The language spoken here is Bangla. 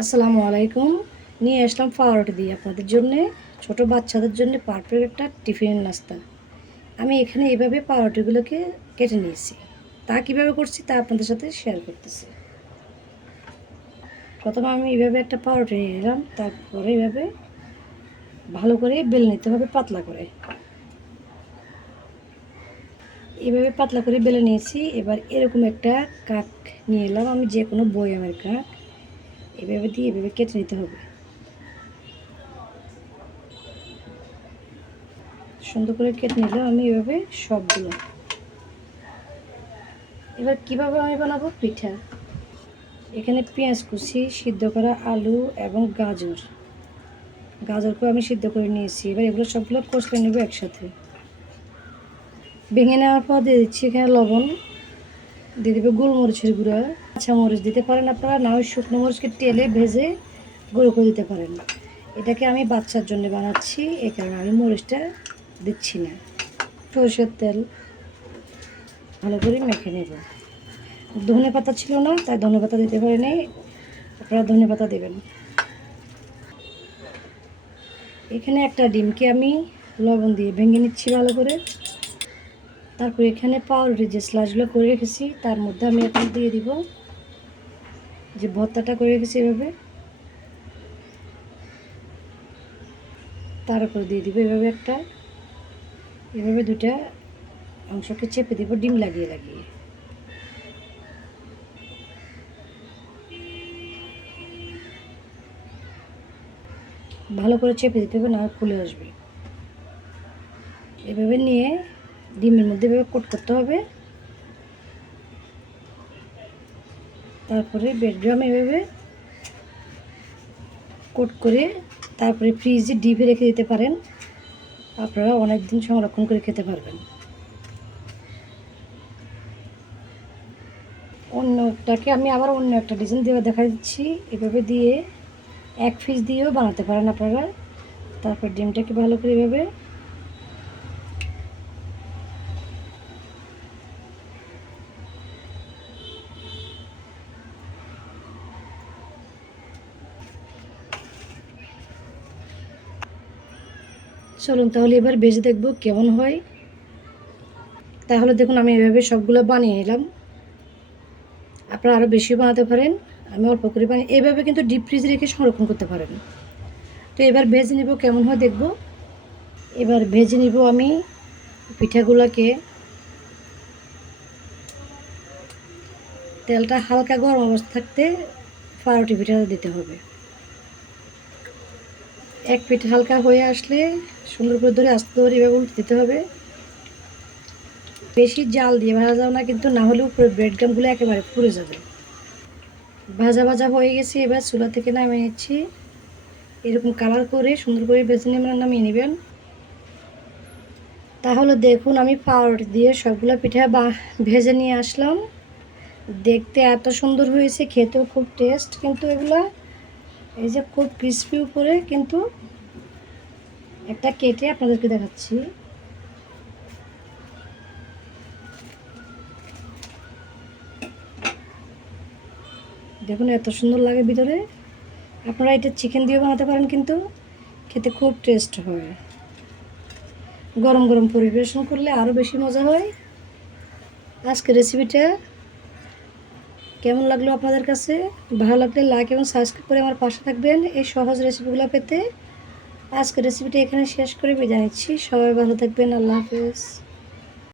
আসসালামু আলাইকুম। নিয়ে আসলাম পাউরুটি দিয়ে আপনাদের জন্যে ছোট বাচ্চাদের জন্য পারফেক্ট একটা টিফিনের নাস্তা। আমি এখানে এইভাবে পাউরুটিগুলোকে কেটে নিয়েছি। তা কীভাবে করছি তা আপনাদের সাথে শেয়ার করতেছি। প্রথমে আমি এভাবে একটা পাউরুটি নিয়ে নিলাম, তারপরে এইভাবে ভালো করে বেল নিতে হবে পাতলা করে। এভাবে পাতলা করে বেলে নিয়েছি। এবার এরকম একটা কাক নিয়ে এলাম, আমি যে কোনো বয়ামের কাক। এভাবে দিয়ে এভাবে কেটে নিতে হবে। সুন্দর করে কেটে নিলাম আমি এভাবে সবগুলো। এবার কীভাবে আমি বানাবো পিঠা? এখানে পেঁয়াজ কুচি, সিদ্ধ করা আলু এবং গাজর। গাজরকেও আমি সিদ্ধ করে নিয়েছি। এবার এগুলো সবগুলো কষলে নেব একসাথে। ভেঙে নেওয়ার পর দিয়ে দিচ্ছি এখানে লবণ। দিয়ে দেবে গোলমরিচের গুঁড়া, কাঁচা মরিচ দিতে পারেন আপনারা, না ওই শুকনো মরিচকে তেলে ভেজে গুঁড়ো করে দিতে পারেন। এটাকে আমি বাচ্চার জন্য বানাচ্ছি, এই কারণে আমি মরিচটা দিচ্ছি না। সরষের তেল ভালো করে মেখে নেব। ধনে পাতা ছিল না, তাই ধনে পাতা দিতে পারি নাই আপনারা ধনে পাতা দেবেন। এখানে একটা ডিমকে আমি লবণ দিয়ে ভেঙে নিচ্ছি ভালো করে। তারপর এখানে পাউরুটি যে স্লাশগুলো করে রেখেছি, তার মধ্যে আমি এখন দিয়ে দিব যে ভর্তাটা করে রেখেছি এভাবে। তার উপরে দিয়ে দিব এভাবে একটা। এভাবে দুটা অংশকে চেপে দিব, ডিম লাগিয়ে লাগিয়ে। ভালো করে চেপে দিতে হবে, না খুলে আসবে। এভাবে নিয়ে ডিমের মধ্যে এভাবে কোট করতে হবে। তারপরে বেডগ্রাম এভাবে কোট করে তারপরে ফ্রিজে ডিপে রেখে দিতে পারেন। আপনারা অনেক দিন সংরক্ষণ করে খেতে পারবেন। অন্যটাকে আমি আবার অন্য একটা ডিজাইন দিয়ে দেখা দিচ্ছি। এভাবে দিয়ে এক পিস দিয়েও বানাতে পারেন আপনারা। তারপর ডিমটাকে ভালো করে এভাবে চলুন তাহলে এবার বেজে দেখব কেমন হয়। তাহলে দেখুন আমি এভাবে সবগুলো বানিয়ে নিলাম। আপনারা আরও বেশি বানাতে পারেন, আমি অল্প করে বানিয়ে এইভাবে কিন্তু ডিপ ফ্রিজ রেখে সংরক্ষণ করতে পারেন। তো এবার ভেজে নিব, কেমন হয় দেখব। এবার ভেজে নিব আমি পিঠাগুলোকে। তেলটা হালকা গরম অবস্থা থাকতে পাউরুটি পিঠাটা দিতে হবে। এক পিঠ হালকা হয়ে আসলে সুন্দর করে ধরে আস্তে ধরে এভাবে উল্টে দিতে হবে। বেশি জাল দিয়ে ভাজা যাও না, কিন্তু না হলে উপরে ব্রেড গামগুলো একেবারে পুড়ে যাবে। ভাজা ভাজা হয়ে গেছে, এবার চুলা থেকে নামিয়ে নিচ্ছি। এরকম কালার করে সুন্দর করে বেছে নিয়ে নামিয়ে নেবেন। তাহলে দেখুন আমি পাউরুটি দিয়ে সবগুলো পিঠা বা ভেজে নিয়ে আসলাম। দেখতে এত সুন্দর হয়েছে, খেতেও খুব টেস্ট কিন্তু এগুলো এই যে খুব ক্রিসপি উপরে, কিন্তু একটা কেটে আপনাদেরকে দেখাচ্ছি। দেখুন এত সুন্দর লাগে ভিতরে। আপনারা এটা চিকেন দিয়ে বানাতে পারেন কিন্তু খেতে খুব টেস্ট হয়। গরম গরম পরিবেশন করলে আরও বেশি মজা হয়। আজকে রেসিপিটা কেমন লাগল আপনাদের কাছে? ভালো লাগলে লাইক এবং সাবস্ক্রাইব করে আমার পাশে থাকবেন। এই সহজ রেসিপিগুলো পেতে আজকে রেসিপিটা এখানে শেষ করে বিদায় নিচ্ছি। সবাই ভালো থাকবেন। আল্লাহ হাফেজ।